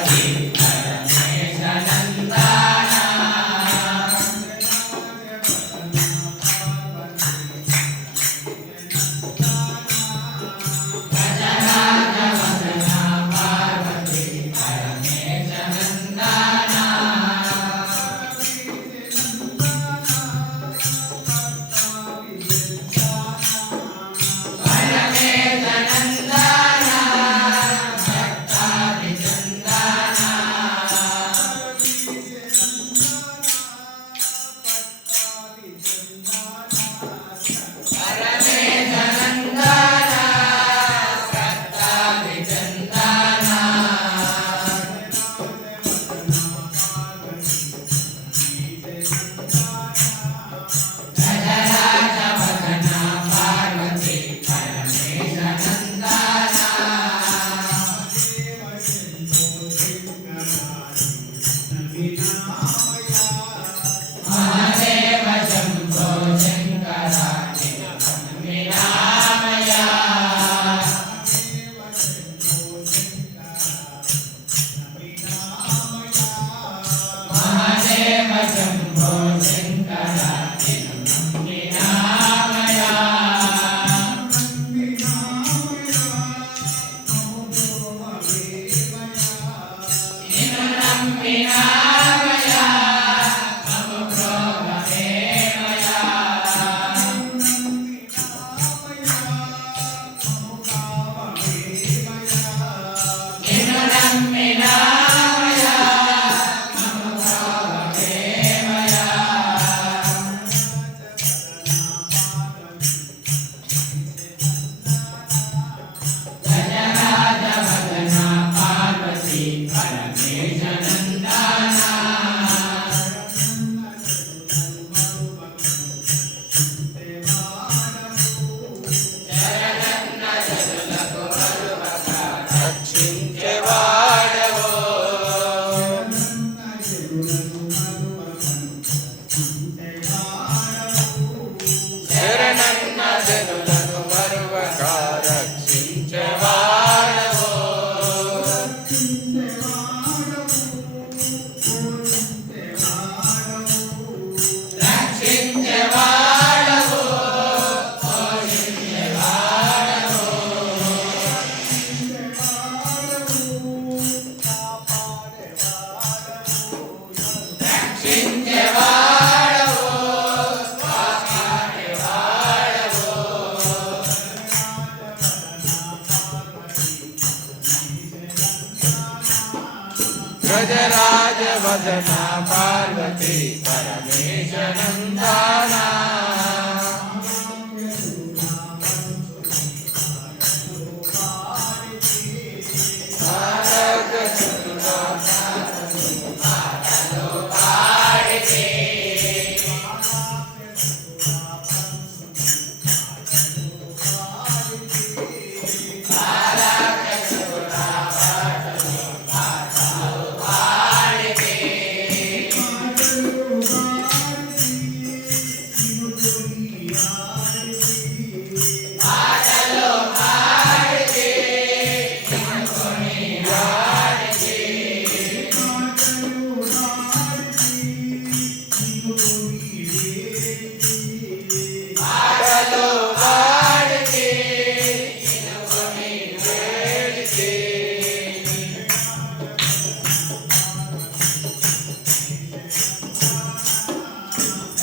aquí. गजराजवदना Parvati परमेशम्पाना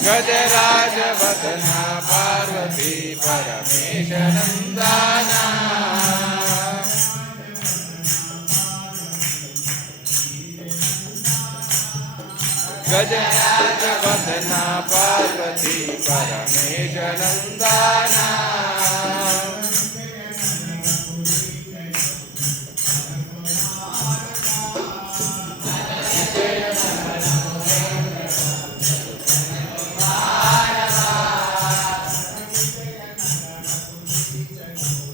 गजराजवदना Parvati परमेशनन्दाना गजराजवदना Parvati परमेशनन्दाना Jesus.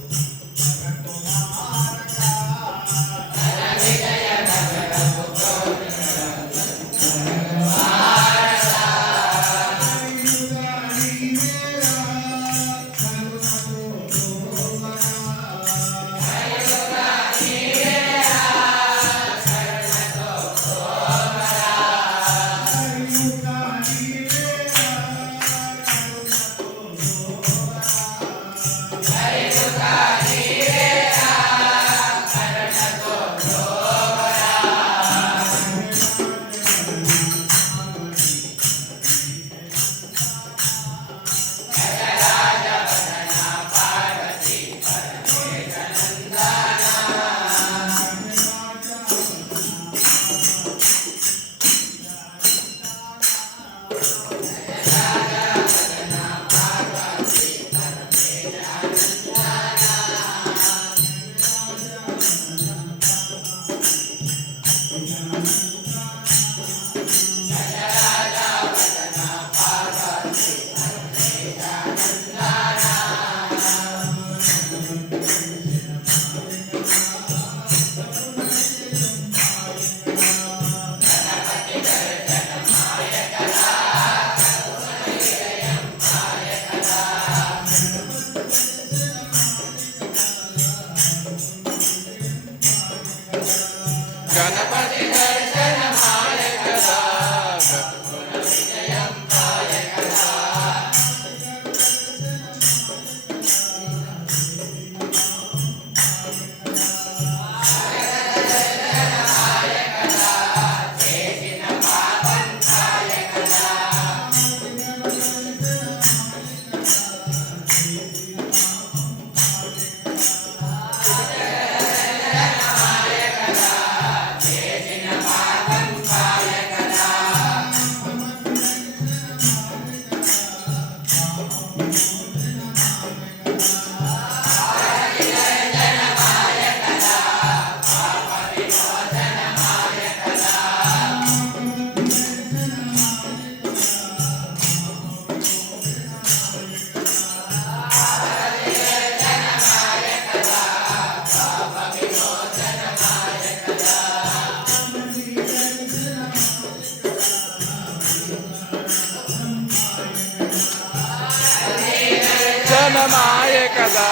జ్ఞానమాయ కదా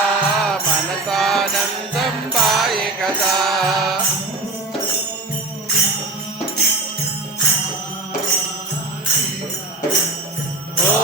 మనసానందం పాయ కదా. ఓ